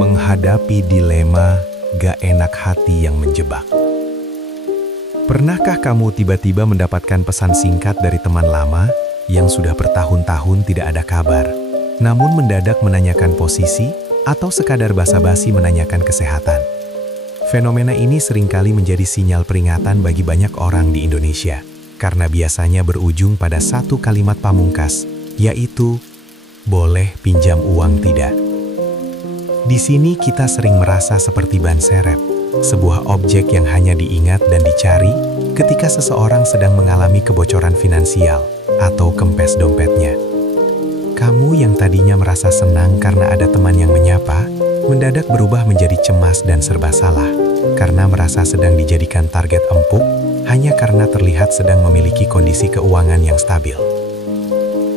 menghadapi dilema gak enak hati yang menjebak. Pernahkah kamu tiba-tiba mendapatkan pesan singkat dari teman lama yang sudah bertahun-tahun tidak ada kabar, namun mendadak menanyakan posisi atau sekadar basa-basi menanyakan kesehatan? Fenomena ini seringkali menjadi sinyal peringatan bagi banyak orang di Indonesia, karena biasanya berujung pada satu kalimat pamungkas, yaitu, "Boleh pinjam uang tidak?" Di sini kita sering merasa seperti ban serep, sebuah objek yang hanya diingat dan dicari ketika seseorang sedang mengalami kebocoran finansial atau kempes dompetnya. Kamu yang tadinya merasa senang karena ada teman yang menyapa, mendadak berubah menjadi cemas dan serba salah karena merasa sedang dijadikan target empuk hanya karena terlihat sedang memiliki kondisi keuangan yang stabil.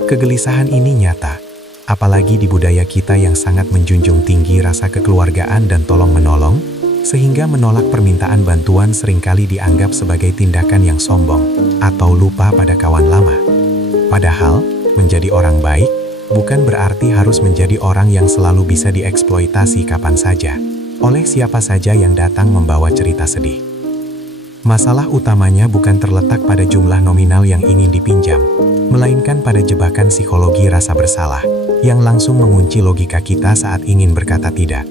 Kegelisahan ini nyata, apalagi di budaya kita yang sangat menjunjung tinggi rasa kekeluargaan dan tolong-menolong, sehingga menolak permintaan bantuan seringkali dianggap sebagai tindakan yang sombong atau lupa pada kawan lama. Padahal, menjadi orang baik bukan berarti harus menjadi orang yang selalu bisa dieksploitasi kapan saja, oleh siapa saja yang datang membawa cerita sedih. Masalah utamanya bukan terletak pada jumlah nominal yang ingin dipinjam, melainkan pada jebakan psikologi rasa bersalah yang langsung mengunci logika kita saat ingin berkata tidak.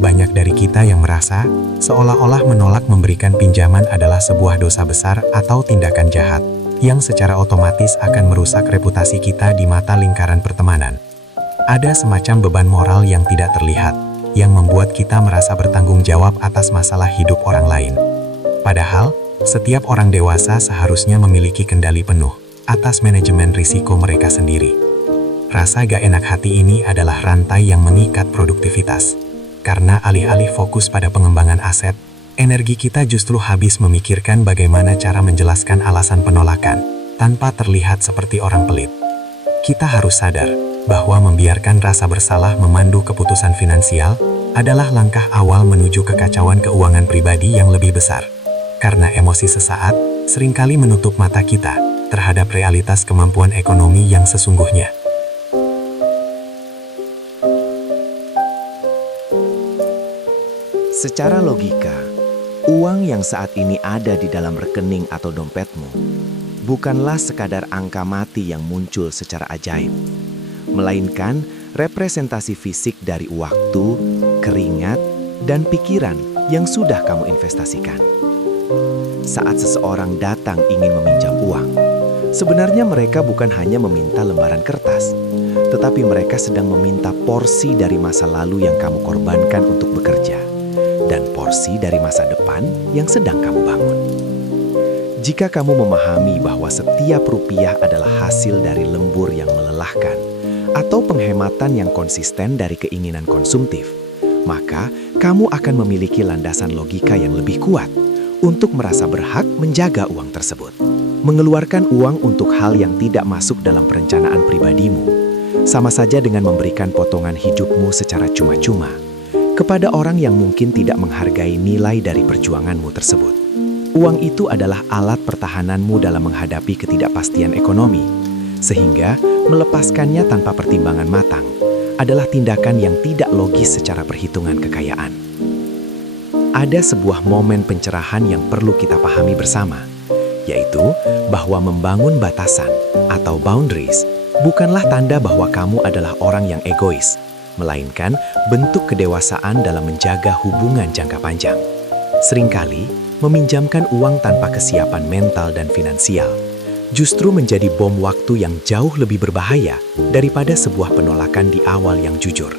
Banyak dari kita yang merasa seolah-olah menolak memberikan pinjaman adalah sebuah dosa besar atau tindakan jahat yang secara otomatis akan merusak reputasi kita di mata lingkaran pertemanan. Ada semacam beban moral yang tidak terlihat, yang membuat kita merasa bertanggung jawab atas masalah hidup orang lain. Padahal, setiap orang dewasa seharusnya memiliki kendali penuh atas manajemen risiko mereka sendiri. Rasa gak enak hati ini adalah rantai yang mengikat produktivitas. Karena alih-alih fokus pada pengembangan aset, energi kita justru habis memikirkan bagaimana cara menjelaskan alasan penolakan tanpa terlihat seperti orang pelit. Kita harus sadar bahwa membiarkan rasa bersalah memandu keputusan finansial adalah langkah awal menuju kekacauan keuangan pribadi yang lebih besar. Karena emosi sesaat seringkali menutup mata kita terhadap realitas kemampuan ekonomi yang sesungguhnya. Secara logika, uang yang saat ini ada di dalam rekening atau dompetmu bukanlah sekadar angka mati yang muncul secara ajaib, melainkan representasi fisik dari waktu, keringat, dan pikiran yang sudah kamu investasikan. Saat seseorang datang ingin meminjam uang, sebenarnya mereka bukan hanya meminta lembaran kertas, tetapi mereka sedang meminta porsi dari masa lalu yang kamu korbankan untuk bekerja, dan porsi dari masa depan yang sedang kamu bangun. Jika kamu memahami bahwa setiap rupiah adalah hasil dari lembur yang melelahkan atau penghematan yang konsisten dari keinginan konsumtif, maka kamu akan memiliki landasan logika yang lebih kuat untuk merasa berhak menjaga uang tersebut. Mengeluarkan uang untuk hal yang tidak masuk dalam perencanaan pribadimu sama saja dengan memberikan potongan hidupmu secara cuma-cuma kepada orang yang mungkin tidak menghargai nilai dari perjuanganmu tersebut. Uang itu adalah alat pertahananmu dalam menghadapi ketidakpastian ekonomi, sehingga melepaskannya tanpa pertimbangan matang adalah tindakan yang tidak logis secara perhitungan kekayaan. Ada sebuah momen pencerahan yang perlu kita pahami bersama, yaitu bahwa membangun batasan atau boundaries bukanlah tanda bahwa kamu adalah orang yang egois, melainkan bentuk kedewasaan dalam menjaga hubungan jangka panjang. Seringkali, meminjamkan uang tanpa kesiapan mental dan finansial justru menjadi bom waktu yang jauh lebih berbahaya daripada sebuah penolakan di awal yang jujur.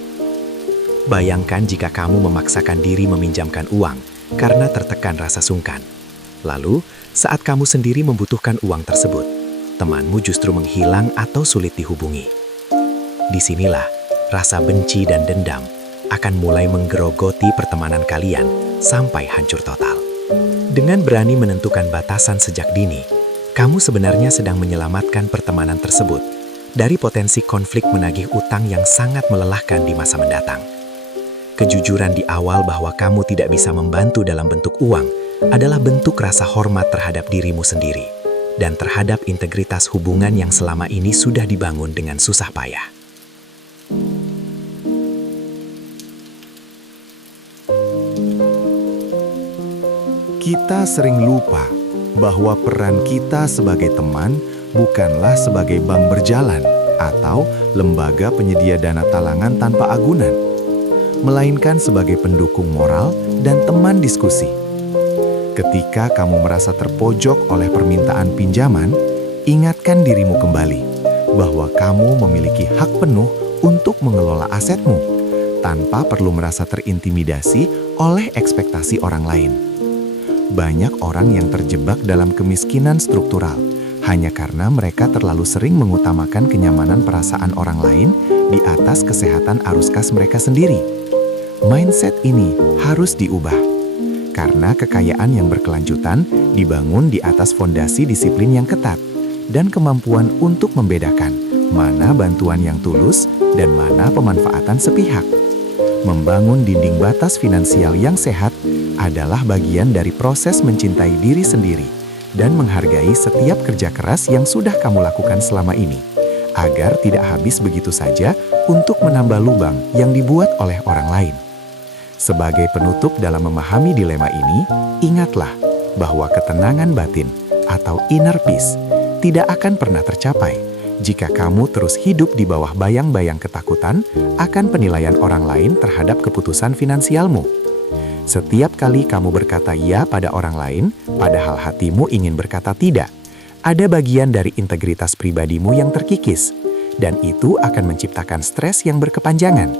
Bayangkan jika kamu memaksakan diri meminjamkan uang karena tertekan rasa sungkan. Lalu, saat kamu sendiri membutuhkan uang tersebut, temanmu justru menghilang atau sulit dihubungi. Disinilah rasa benci dan dendam akan mulai menggerogoti pertemanan kalian sampai hancur total. Dengan berani menentukan batasan sejak dini, kamu sebenarnya sedang menyelamatkan pertemanan tersebut dari potensi konflik menagih utang yang sangat melelahkan di masa mendatang. Kejujuran di awal bahwa kamu tidak bisa membantu dalam bentuk uang adalah bentuk rasa hormat terhadap dirimu sendiri dan terhadap integritas hubungan yang selama ini sudah dibangun dengan susah payah. Kita sering lupa bahwa peran kita sebagai teman bukanlah sebagai bank berjalan atau lembaga penyedia dana talangan tanpa agunan, melainkan sebagai pendukung moral dan teman diskusi. Ketika kamu merasa terpojok oleh permintaan pinjaman, ingatkan dirimu kembali bahwa kamu memiliki hak penuh untuk mengelola asetmu tanpa perlu merasa terintimidasi oleh ekspektasi orang lain. Banyak orang yang terjebak dalam kemiskinan struktural hanya karena mereka terlalu sering mengutamakan kenyamanan perasaan orang lain di atas kesehatan arus kas mereka sendiri. Mindset ini harus diubah, karena kekayaan yang berkelanjutan dibangun di atas fondasi disiplin yang ketat dan kemampuan untuk membedakan mana bantuan yang tulus dan mana pemanfaatan sepihak. Membangun dinding batas finansial yang sehat adalah bagian dari proses mencintai diri sendiri dan menghargai setiap kerja keras yang sudah kamu lakukan selama ini, agar tidak habis begitu saja untuk menambah lubang yang dibuat oleh orang lain. Sebagai penutup dalam memahami dilema ini, ingatlah bahwa ketenangan batin atau inner peace tidak akan pernah tercapai jika kamu terus hidup di bawah bayang-bayang ketakutan akan penilaian orang lain terhadap keputusan finansialmu. Setiap kali kamu berkata ya pada orang lain, padahal hatimu ingin berkata tidak, ada bagian dari integritas pribadimu yang terkikis, dan itu akan menciptakan stres yang berkepanjangan.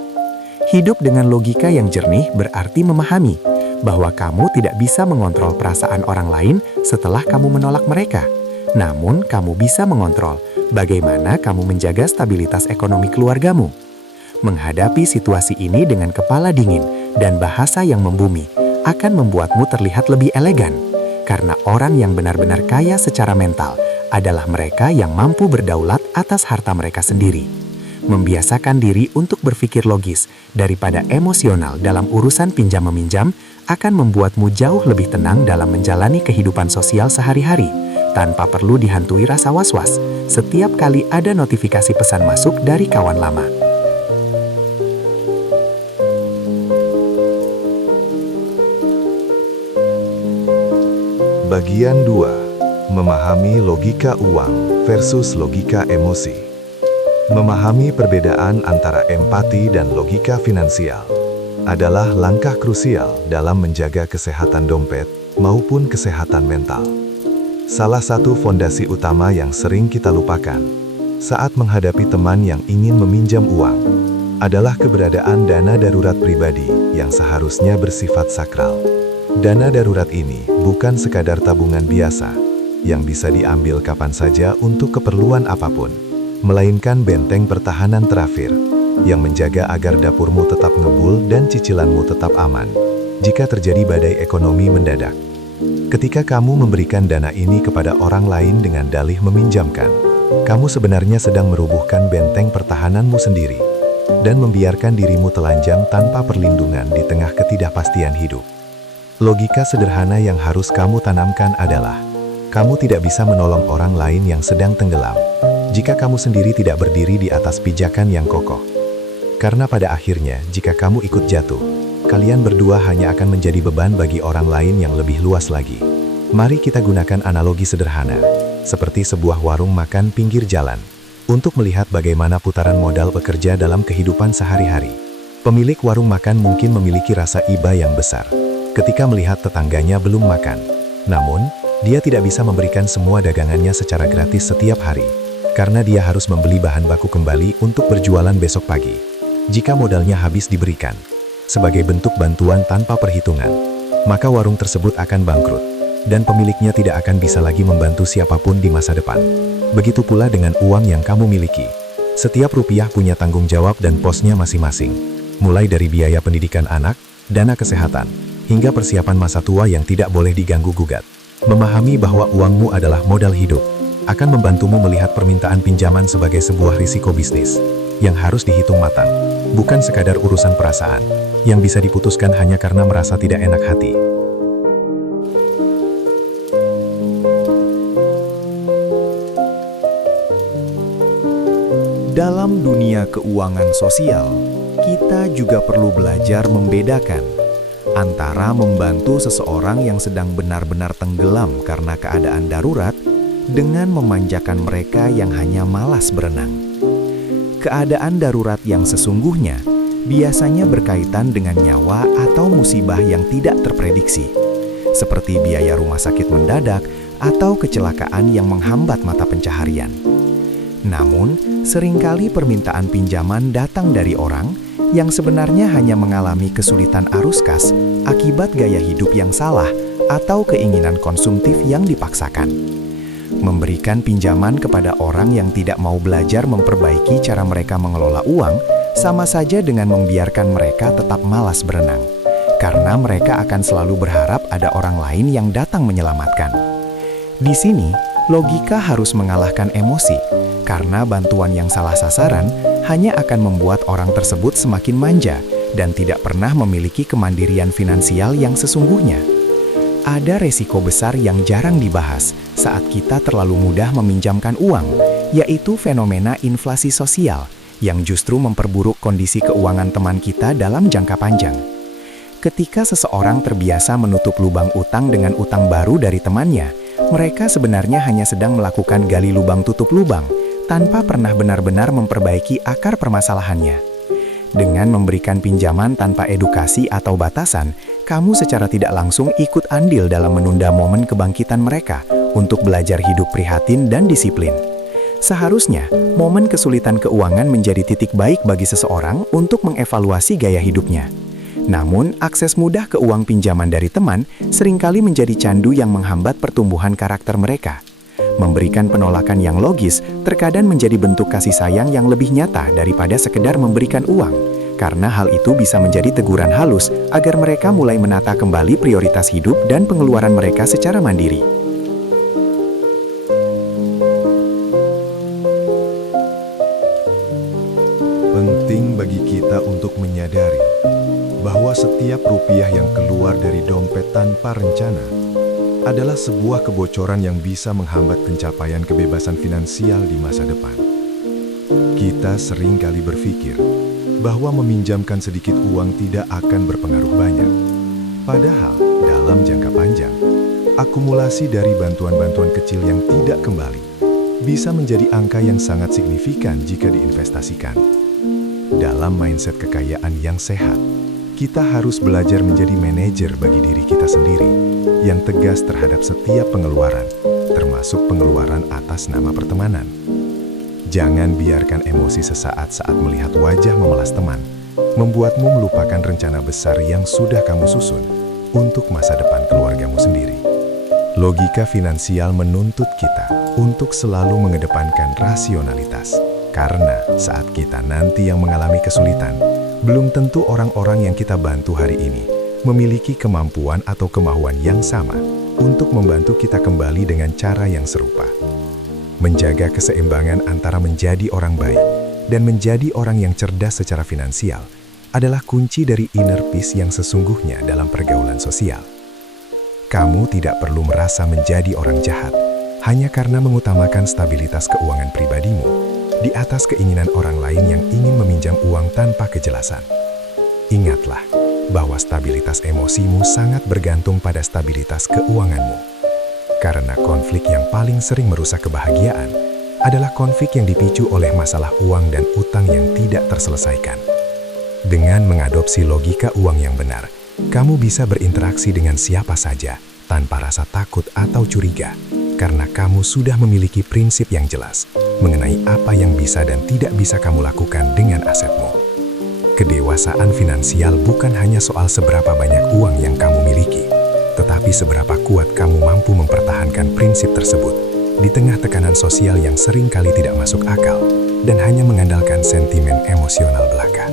Hidup dengan logika yang jernih berarti memahami bahwa kamu tidak bisa mengontrol perasaan orang lain setelah kamu menolak mereka. Namun, kamu bisa mengontrol bagaimana kamu menjaga stabilitas ekonomi keluargamu. Menghadapi situasi ini dengan kepala dingin dan bahasa yang membumi akan membuatmu terlihat lebih elegan, karena orang yang benar-benar kaya secara mental adalah mereka yang mampu berdaulat atas harta mereka sendiri. Membiasakan diri untuk berpikir logis daripada emosional dalam urusan pinjam-meminjam akan membuatmu jauh lebih tenang dalam menjalani kehidupan sosial sehari-hari, tanpa perlu dihantui rasa was-was setiap kali ada notifikasi pesan masuk dari kawan lama. Bagian 2. Memahami logika uang versus logika emosi. Memahami perbedaan antara empati dan logika finansial adalah langkah krusial dalam menjaga kesehatan dompet maupun kesehatan mental. Salah satu fondasi utama yang sering kita lupakan saat menghadapi teman yang ingin meminjam uang adalah keberadaan dana darurat pribadi yang seharusnya bersifat sakral. Dana darurat ini bukan sekadar tabungan biasa yang bisa diambil kapan saja untuk keperluan apapun, melainkan benteng pertahanan terakhir yang menjaga agar dapurmu tetap ngebul dan cicilanmu tetap aman jika terjadi badai ekonomi mendadak. Ketika kamu memberikan dana ini kepada orang lain dengan dalih meminjamkan, kamu sebenarnya sedang merubuhkan benteng pertahananmu sendiri dan membiarkan dirimu telanjang tanpa perlindungan di tengah ketidakpastian hidup. Logika sederhana yang harus kamu tanamkan adalah, kamu tidak bisa menolong orang lain yang sedang tenggelam jika kamu sendiri tidak berdiri di atas pijakan yang kokoh. Karena pada akhirnya, jika kamu ikut jatuh, kalian berdua hanya akan menjadi beban bagi orang lain yang lebih luas lagi. Mari kita gunakan analogi sederhana, seperti sebuah warung makan pinggir jalan, untuk melihat bagaimana putaran modal bekerja dalam kehidupan sehari-hari. Pemilik warung makan mungkin memiliki rasa iba yang besar ketika melihat tetangganya belum makan. Namun, dia tidak bisa memberikan semua dagangannya secara gratis setiap hari, karena dia harus membeli bahan baku kembali untuk berjualan besok pagi. Jika modalnya habis diberikan sebagai bentuk bantuan tanpa perhitungan, maka warung tersebut akan bangkrut, dan pemiliknya tidak akan bisa lagi membantu siapapun di masa depan. Begitu pula dengan uang yang kamu miliki. Setiap rupiah punya tanggung jawab dan posnya masing-masing, mulai dari biaya pendidikan anak, dana kesehatan, hingga persiapan masa tua yang tidak boleh diganggu-gugat. Memahami bahwa uangmu adalah modal hidup akan membantumu melihat permintaan pinjaman sebagai sebuah risiko bisnis yang harus dihitung matang, bukan sekadar urusan perasaan yang bisa diputuskan hanya karena merasa tidak enak hati. Dalam dunia keuangan sosial, kita juga perlu belajar membedakan antara membantu seseorang yang sedang benar-benar tenggelam karena keadaan darurat dengan memanjakan mereka yang hanya malas berenang. Keadaan darurat yang sesungguhnya biasanya berkaitan dengan nyawa atau musibah yang tidak terprediksi, seperti biaya rumah sakit mendadak atau kecelakaan yang menghambat mata pencaharian. Namun, seringkali permintaan pinjaman datang dari orang yang sebenarnya hanya mengalami kesulitan arus kas akibat gaya hidup yang salah atau keinginan konsumtif yang dipaksakan. Memberikan pinjaman kepada orang yang tidak mau belajar memperbaiki cara mereka mengelola uang sama saja dengan membiarkan mereka tetap malas berenang, karena mereka akan selalu berharap ada orang lain yang datang menyelamatkan. Di sini, logika harus mengalahkan emosi, karena bantuan yang salah sasaran hanya akan membuat orang tersebut semakin manja dan tidak pernah memiliki kemandirian finansial yang sesungguhnya. Ada resiko besar yang jarang dibahas saat kita terlalu mudah meminjamkan uang, yaitu fenomena inflasi sosial yang justru memperburuk kondisi keuangan teman kita dalam jangka panjang. Ketika seseorang terbiasa menutup lubang utang dengan utang baru dari temannya, mereka sebenarnya hanya sedang melakukan gali lubang tutup lubang, tanpa pernah benar-benar memperbaiki akar permasalahannya. Dengan memberikan pinjaman tanpa edukasi atau batasan, kamu secara tidak langsung ikut andil dalam menunda momen kebangkitan mereka untuk belajar hidup prihatin dan disiplin. Seharusnya, momen kesulitan keuangan menjadi titik baik bagi seseorang untuk mengevaluasi gaya hidupnya. Namun, akses mudah ke uang pinjaman dari teman seringkali menjadi candu yang menghambat pertumbuhan karakter mereka. Memberikan penolakan yang logis terkadang menjadi bentuk kasih sayang yang lebih nyata daripada sekedar memberikan uang, karena hal itu bisa menjadi teguran halus agar mereka mulai menata kembali prioritas hidup dan pengeluaran mereka secara mandiri. Penting bagi kita untuk menyadari bahwa setiap rupiah yang keluar dari dompet tanpa rencana adalah sebuah kebocoran yang bisa menghambat pencapaian kebebasan finansial di masa depan. Kita sering kali berpikir bahwa meminjamkan sedikit uang tidak akan berpengaruh banyak. Padahal, dalam jangka panjang, akumulasi dari bantuan-bantuan kecil yang tidak kembali bisa menjadi angka yang sangat signifikan jika diinvestasikan. Dalam mindset kekayaan yang sehat, kita harus belajar menjadi manajer bagi diri kita sendiri yang tegas terhadap setiap pengeluaran, termasuk pengeluaran atas nama pertemanan. Jangan biarkan emosi sesaat saat melihat wajah memelas teman membuatmu melupakan rencana besar yang sudah kamu susun untuk masa depan keluargamu sendiri. Logika finansial menuntut kita untuk selalu mengedepankan rasionalitas, karena saat kita nanti yang mengalami kesulitan, belum tentu orang-orang yang kita bantu hari ini memiliki kemampuan atau kemauan yang sama untuk membantu kita kembali dengan cara yang serupa. Menjaga keseimbangan antara menjadi orang baik dan menjadi orang yang cerdas secara finansial adalah kunci dari inner peace yang sesungguhnya dalam pergaulan sosial. Kamu tidak perlu merasa menjadi orang jahat hanya karena mengutamakan stabilitas keuangan pribadimu di atas keinginan orang lain yang ingin meminjam uang tanpa kejelasan. Ingatlah bahwa stabilitas emosimu sangat bergantung pada stabilitas keuanganmu. Karena konflik yang paling sering merusak kebahagiaan adalah konflik yang dipicu oleh masalah uang dan utang yang tidak terselesaikan. Dengan mengadopsi logika uang yang benar, kamu bisa berinteraksi dengan siapa saja tanpa rasa takut atau curiga, karena kamu sudah memiliki prinsip yang jelas mengenai apa yang bisa dan tidak bisa kamu lakukan dengan asetmu. Kedewasaan finansial bukan hanya soal seberapa banyak uang yang kamu miliki, tetapi seberapa kuat kamu mampu mempertahankan prinsip tersebut di tengah tekanan sosial yang sering kali tidak masuk akal dan hanya mengandalkan sentimen emosional belaka.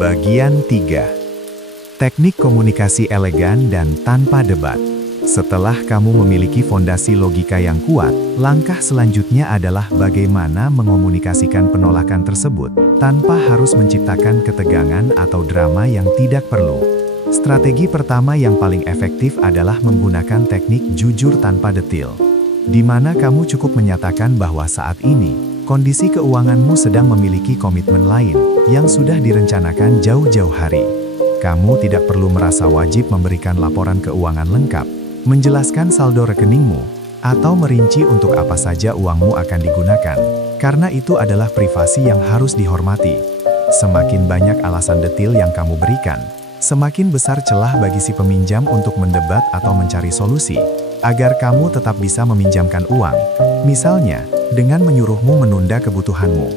Bagian 3. Teknik komunikasi elegan dan tanpa debat. Setelah kamu memiliki fondasi logika yang kuat, langkah selanjutnya adalah bagaimana mengomunikasikan penolakan tersebut tanpa harus menciptakan ketegangan atau drama yang tidak perlu. Strategi pertama yang paling efektif adalah menggunakan teknik jujur tanpa detil. di mana kamu cukup menyatakan bahwa saat ini, kondisi keuanganmu sedang memiliki komitmen lain yang sudah direncanakan jauh-jauh hari. Kamu tidak perlu merasa wajib memberikan laporan keuangan lengkap, menjelaskan saldo rekeningmu, atau merinci untuk apa saja uangmu akan digunakan, karena itu adalah privasi yang harus dihormati. Semakin banyak alasan detail yang kamu berikan, semakin besar celah bagi si peminjam untuk mendebat atau mencari solusi, agar kamu tetap bisa meminjamkan uang. Misalnya, dengan menyuruhmu menunda kebutuhanmu.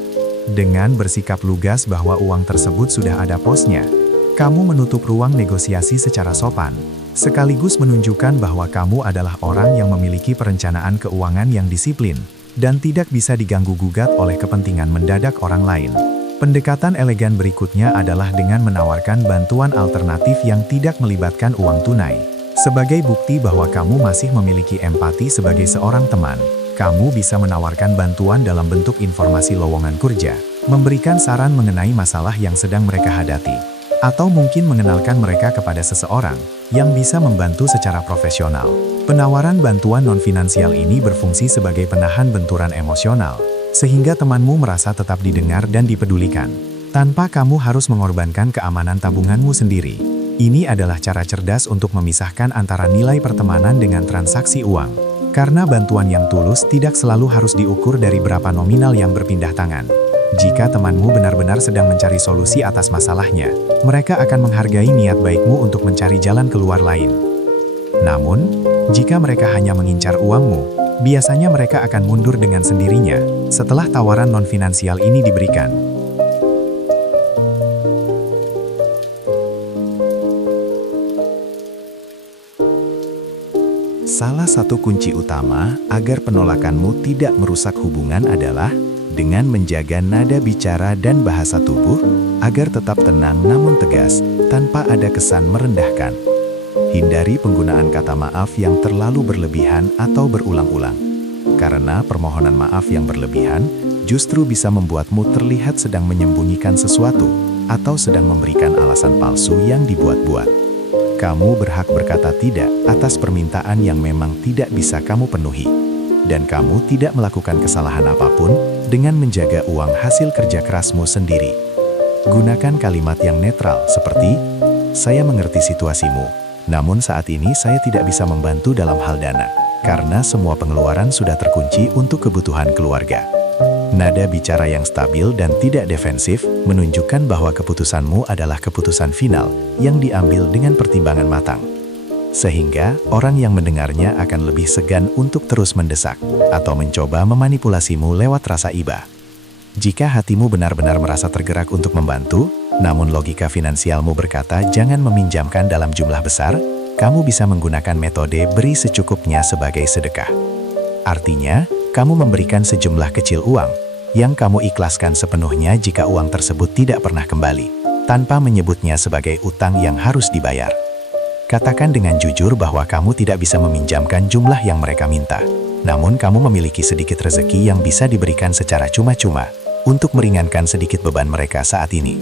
Dengan bersikap lugas bahwa uang tersebut sudah ada posnya, kamu menutup ruang negosiasi secara sopan, sekaligus menunjukkan bahwa kamu adalah orang yang memiliki perencanaan keuangan yang disiplin, dan tidak bisa diganggu-gugat oleh kepentingan mendadak orang lain. Pendekatan elegan berikutnya adalah dengan menawarkan bantuan alternatif yang tidak melibatkan uang tunai. Sebagai bukti bahwa kamu masih memiliki empati sebagai seorang teman, kamu bisa menawarkan bantuan dalam bentuk informasi lowongan kerja, memberikan saran mengenai masalah yang sedang mereka hadapi, atau mungkin mengenalkan mereka kepada seseorang yang bisa membantu secara profesional. Penawaran bantuan non-finansial ini berfungsi sebagai penahan benturan emosional, sehingga temanmu merasa tetap didengar dan dipedulikan, tanpa kamu harus mengorbankan keamanan tabunganmu sendiri. Ini adalah cara cerdas untuk memisahkan antara nilai pertemanan dengan transaksi uang, karena bantuan yang tulus tidak selalu harus diukur dari berapa nominal yang berpindah tangan. Jika temanmu benar-benar sedang mencari solusi atas masalahnya, mereka akan menghargai niat baikmu untuk mencari jalan keluar lain. Namun, jika mereka hanya mengincar uangmu, biasanya mereka akan mundur dengan sendirinya setelah tawaran non-finansial ini diberikan. Salah satu kunci utama agar penolakanmu tidak merusak hubungan adalah dengan menjaga nada bicara dan bahasa tubuh agar tetap tenang namun tegas, tanpa ada kesan merendahkan. Hindari penggunaan kata maaf yang terlalu berlebihan atau berulang-ulang. Karena permohonan maaf yang berlebihan justru bisa membuatmu terlihat sedang menyembunyikan sesuatu atau sedang memberikan alasan palsu yang dibuat-buat. Kamu berhak berkata tidak atas permintaan yang memang tidak bisa kamu penuhi. Dan kamu tidak melakukan kesalahan apapun dengan menjaga uang hasil kerja kerasmu sendiri. Gunakan kalimat yang netral seperti, "Saya mengerti situasimu, namun saat ini saya tidak bisa membantu dalam hal dana, karena semua pengeluaran sudah terkunci untuk kebutuhan keluarga." Nada bicara yang stabil dan tidak defensif menunjukkan bahwa keputusanmu adalah keputusan final yang diambil dengan pertimbangan matang. Sehingga orang yang mendengarnya akan lebih segan untuk terus mendesak atau mencoba memanipulasimu lewat rasa iba. Jika hatimu benar-benar merasa tergerak untuk membantu, namun logika finansialmu berkata jangan meminjamkan dalam jumlah besar, kamu bisa menggunakan metode beri secukupnya sebagai sedekah. Artinya, kamu memberikan sejumlah kecil uang yang kamu ikhlaskan sepenuhnya jika uang tersebut tidak pernah kembali, tanpa menyebutnya sebagai utang yang harus dibayar. Katakan dengan jujur bahwa kamu tidak bisa meminjamkan jumlah yang mereka minta, namun kamu memiliki sedikit rezeki yang bisa diberikan secara cuma-cuma untuk meringankan sedikit beban mereka saat ini.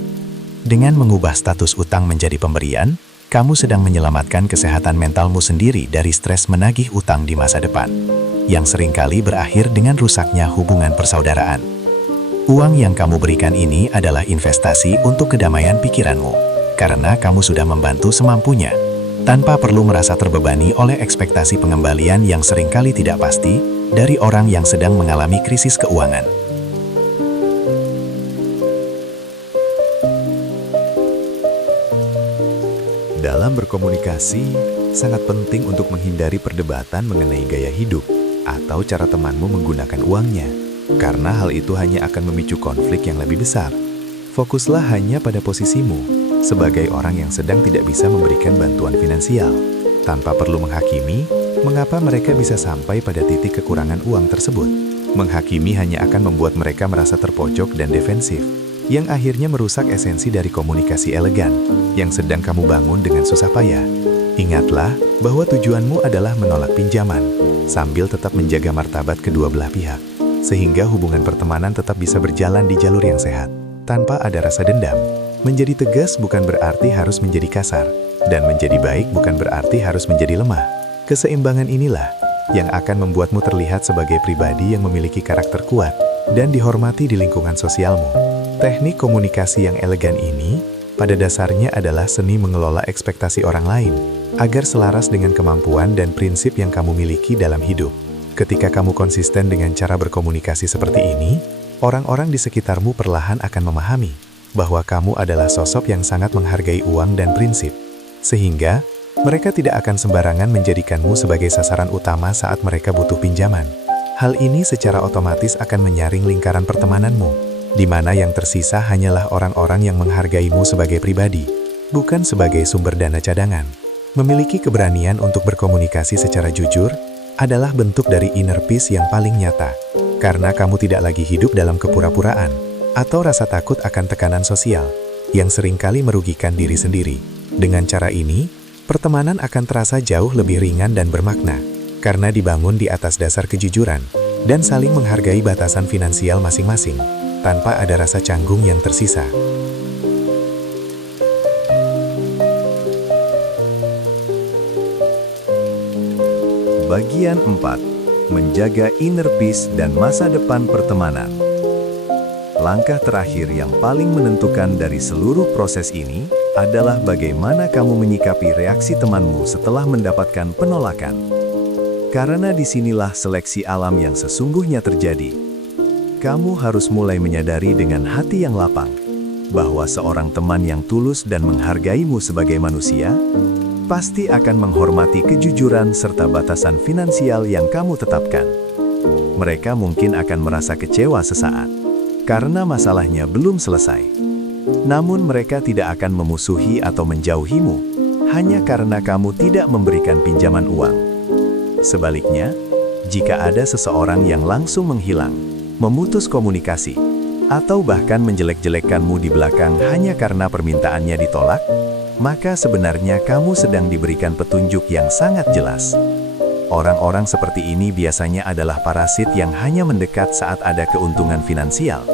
Dengan mengubah status utang menjadi pemberian, kamu sedang menyelamatkan kesehatan mentalmu sendiri dari stres menagih utang di masa depan, yang seringkali berakhir dengan rusaknya hubungan persaudaraan. Uang yang kamu berikan ini adalah investasi untuk kedamaian pikiranmu, karena kamu sudah membantu semampunya, tanpa perlu merasa terbebani oleh ekspektasi pengembalian yang seringkali tidak pasti dari orang yang sedang mengalami krisis keuangan. Dalam berkomunikasi, sangat penting untuk menghindari perdebatan mengenai gaya hidup atau cara temanmu menggunakan uangnya, karena hal itu hanya akan memicu konflik yang lebih besar. Fokuslah hanya pada posisimu sebagai orang yang sedang tidak bisa memberikan bantuan finansial, tanpa perlu menghakimi mengapa mereka bisa sampai pada titik kekurangan uang tersebut. Menghakimi hanya akan membuat mereka merasa terpojok dan defensif, yang akhirnya merusak esensi dari komunikasi elegan yang sedang kamu bangun dengan susah payah. Ingatlah bahwa tujuanmu adalah menolak pinjaman, sambil tetap menjaga martabat kedua belah pihak, sehingga hubungan pertemanan tetap bisa berjalan di jalur yang sehat, tanpa ada rasa dendam. Menjadi tegas bukan berarti harus menjadi kasar, dan menjadi baik bukan berarti harus menjadi lemah. Keseimbangan inilah yang akan membuatmu terlihat sebagai pribadi yang memiliki karakter kuat dan dihormati di lingkungan sosialmu. Teknik komunikasi yang elegan ini pada dasarnya adalah seni mengelola ekspektasi orang lain agar selaras dengan kemampuan dan prinsip yang kamu miliki dalam hidup. Ketika kamu konsisten dengan cara berkomunikasi seperti ini, orang-orang di sekitarmu perlahan akan memahami bahwa kamu adalah sosok yang sangat menghargai uang dan prinsip, sehingga mereka tidak akan sembarangan menjadikanmu sebagai sasaran utama saat mereka butuh pinjaman. Hal ini secara otomatis akan menyaring lingkaran pertemananmu, di mana yang tersisa hanyalah orang-orang yang menghargaimu sebagai pribadi, bukan sebagai sumber dana cadangan. Memiliki keberanian untuk berkomunikasi secara jujur adalah bentuk dari inner peace yang paling nyata, karena kamu tidak lagi hidup dalam kepura-puraan atau rasa takut akan tekanan sosial yang seringkali merugikan diri sendiri. Dengan cara ini, pertemanan akan terasa jauh lebih ringan dan bermakna, karena dibangun di atas dasar kejujuran dan saling menghargai batasan finansial masing-masing, tanpa ada rasa canggung yang tersisa. Bagian 4. Menjaga inner peace dan masa depan pertemanan. Langkah terakhir yang paling menentukan dari seluruh proses ini adalah bagaimana kamu menyikapi reaksi temanmu setelah mendapatkan penolakan. Karena disinilah seleksi alam yang sesungguhnya terjadi. Kamu harus mulai menyadari dengan hati yang lapang bahwa seorang teman yang tulus dan menghargaimu sebagai manusia pasti akan menghormati kejujuran serta batasan finansial yang kamu tetapkan. Mereka mungkin akan merasa kecewa sesaat karena masalahnya belum selesai. Namun mereka tidak akan memusuhi atau menjauhimu hanya karena kamu tidak memberikan pinjaman uang. Sebaliknya, jika ada seseorang yang langsung menghilang, memutus komunikasi, atau bahkan menjelek-jelekkanmu di belakang hanya karena permintaannya ditolak, maka sebenarnya kamu sedang diberikan petunjuk yang sangat jelas. Orang-orang seperti ini biasanya adalah parasit yang hanya mendekat saat ada keuntungan finansial,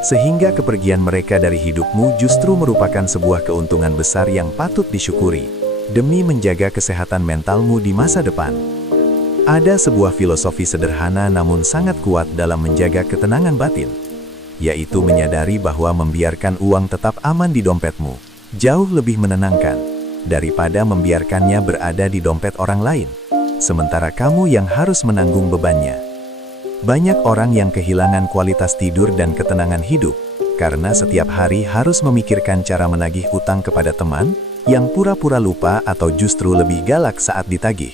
sehingga kepergian mereka dari hidupmu justru merupakan sebuah keuntungan besar yang patut disyukuri, demi menjaga kesehatan mentalmu di masa depan. Ada sebuah filosofi sederhana namun sangat kuat dalam menjaga ketenangan batin, yaitu menyadari bahwa membiarkan uang tetap aman di dompetmu jauh lebih menenangkan daripada membiarkannya berada di dompet orang lain, sementara kamu yang harus menanggung bebannya. Banyak orang yang kehilangan kualitas tidur dan ketenangan hidup karena setiap hari harus memikirkan cara menagih utang kepada teman yang pura-pura lupa atau justru lebih galak saat ditagih.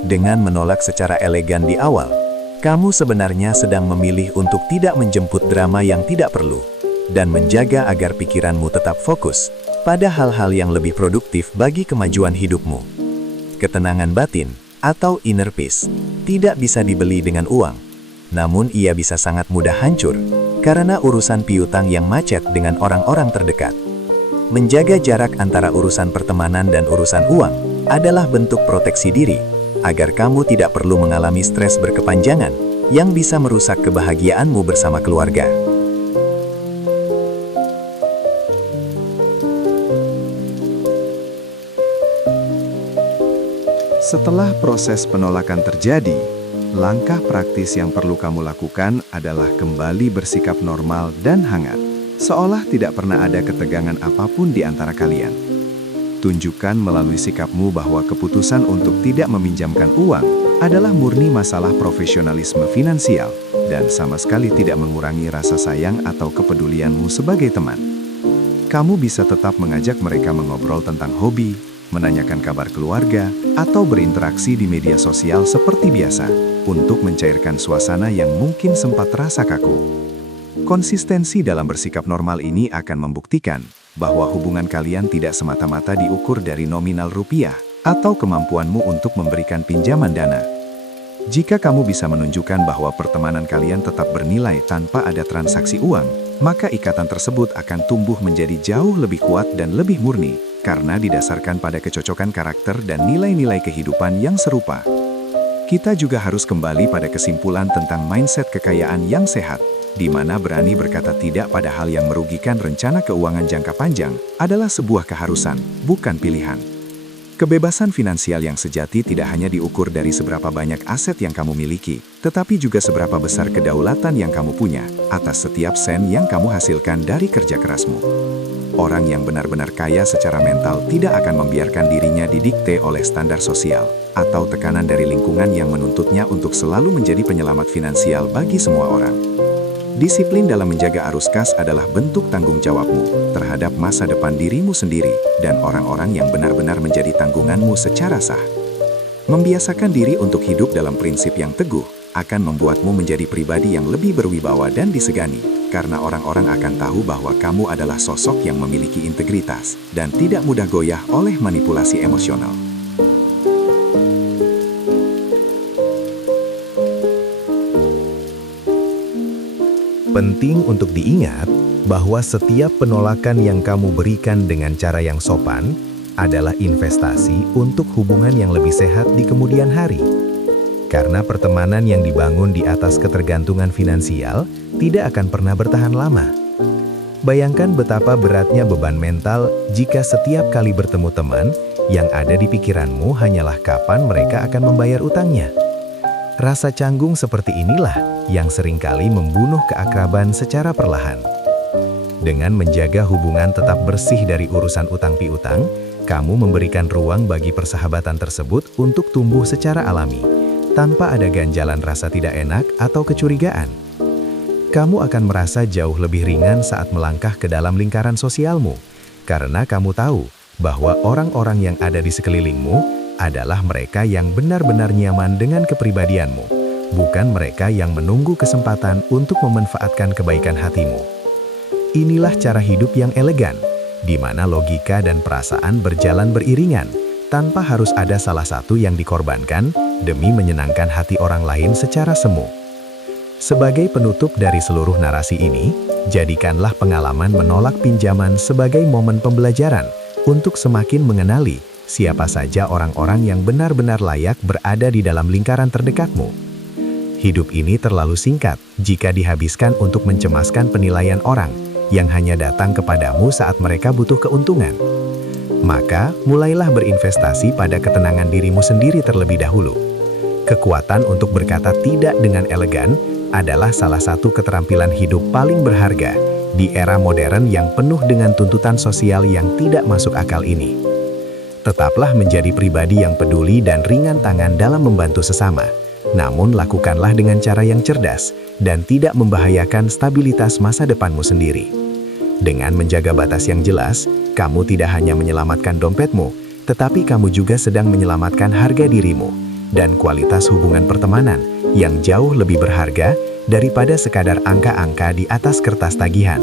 Dengan menolak secara elegan di awal, kamu sebenarnya sedang memilih untuk tidak menjemput drama yang tidak perlu dan menjaga agar pikiranmu tetap fokus pada hal-hal yang lebih produktif bagi kemajuan hidupmu. Ketenangan batin atau inner peace tidak bisa dibeli dengan uang, namun ia bisa sangat mudah hancur karena urusan piutang yang macet dengan orang-orang terdekat. Menjaga jarak antara urusan pertemanan dan urusan uang adalah bentuk proteksi diri agar kamu tidak perlu mengalami stres berkepanjangan yang bisa merusak kebahagiaanmu bersama keluarga. Setelah proses penolakan terjadi, langkah praktis yang perlu kamu lakukan adalah kembali bersikap normal dan hangat, seolah tidak pernah ada ketegangan apapun di antara kalian. Tunjukkan melalui sikapmu bahwa keputusan untuk tidak meminjamkan uang adalah murni masalah profesionalisme finansial dan sama sekali tidak mengurangi rasa sayang atau kepedulianmu sebagai teman. Kamu bisa tetap mengajak mereka mengobrol tentang hobi, menanyakan kabar keluarga, atau berinteraksi di media sosial seperti biasa untuk mencairkan suasana yang mungkin sempat terasa kaku. Konsistensi dalam bersikap normal ini akan membuktikan bahwa hubungan kalian tidak semata-mata diukur dari nominal rupiah atau kemampuanmu untuk memberikan pinjaman dana. Jika kamu bisa menunjukkan bahwa pertemanan kalian tetap bernilai tanpa ada transaksi uang, maka ikatan tersebut akan tumbuh menjadi jauh lebih kuat dan lebih murni, karena didasarkan pada kecocokan karakter dan nilai-nilai kehidupan yang serupa. Kita juga harus kembali pada kesimpulan tentang mindset kekayaan yang sehat, di mana berani berkata tidak pada hal yang merugikan rencana keuangan jangka panjang adalah sebuah keharusan, bukan pilihan. Kebebasan finansial yang sejati tidak hanya diukur dari seberapa banyak aset yang kamu miliki, tetapi juga seberapa besar kedaulatan yang kamu punya atas setiap sen yang kamu hasilkan dari kerja kerasmu. Orang yang benar-benar kaya secara mental tidak akan membiarkan dirinya didikte oleh standar sosial atau tekanan dari lingkungan yang menuntutnya untuk selalu menjadi penyelamat finansial bagi semua orang. Disiplin dalam menjaga arus kas adalah bentuk tanggung jawabmu terhadap masa depan dirimu sendiri dan orang-orang yang benar-benar menjadi tanggunganmu secara sah. Membiasakan diri untuk hidup dalam prinsip yang teguh akan membuatmu menjadi pribadi yang lebih berwibawa dan disegani, karena orang-orang akan tahu bahwa kamu adalah sosok yang memiliki integritas dan tidak mudah goyah oleh manipulasi emosional. Penting untuk diingat bahwa setiap penolakan yang kamu berikan dengan cara yang sopan adalah investasi untuk hubungan yang lebih sehat di kemudian hari. Karena pertemanan yang dibangun di atas ketergantungan finansial tidak akan pernah bertahan lama. Bayangkan betapa beratnya beban mental jika setiap kali bertemu teman, yang ada di pikiranmu hanyalah kapan mereka akan membayar utangnya. Rasa canggung seperti inilah yang seringkali membunuh keakraban secara perlahan. Dengan menjaga hubungan tetap bersih dari urusan utang piutang, kamu memberikan ruang bagi persahabatan tersebut untuk tumbuh secara alami, tanpa ada ganjalan rasa tidak enak atau kecurigaan. Kamu akan merasa jauh lebih ringan saat melangkah ke dalam lingkaran sosialmu, karena kamu tahu bahwa orang-orang yang ada di sekelilingmu adalah mereka yang benar-benar nyaman dengan kepribadianmu, bukan mereka yang menunggu kesempatan untuk memanfaatkan kebaikan hatimu. Inilah cara hidup yang elegan, di mana logika dan perasaan berjalan beriringan, tanpa harus ada salah satu yang dikorbankan demi menyenangkan hati orang lain secara semu. Sebagai penutup dari seluruh narasi ini, jadikanlah pengalaman menolak pinjaman sebagai momen pembelajaran untuk semakin mengenali siapa saja orang-orang yang benar-benar layak berada di dalam lingkaran terdekatmu. Hidup ini terlalu singkat jika dihabiskan untuk mencemaskan penilaian orang yang hanya datang kepadamu saat mereka butuh keuntungan. Maka, mulailah berinvestasi pada ketenangan dirimu sendiri terlebih dahulu. Kekuatan untuk berkata tidak dengan elegan adalah salah satu keterampilan hidup paling berharga di era modern yang penuh dengan tuntutan sosial yang tidak masuk akal ini. Tetaplah menjadi pribadi yang peduli dan ringan tangan dalam membantu sesama. Namun lakukanlah dengan cara yang cerdas dan tidak membahayakan stabilitas masa depanmu sendiri. Dengan menjaga batas yang jelas, kamu tidak hanya menyelamatkan dompetmu, tetapi kamu juga sedang menyelamatkan harga dirimu dan kualitas hubungan pertemanan yang jauh lebih berharga daripada sekadar angka-angka di atas kertas tagihan.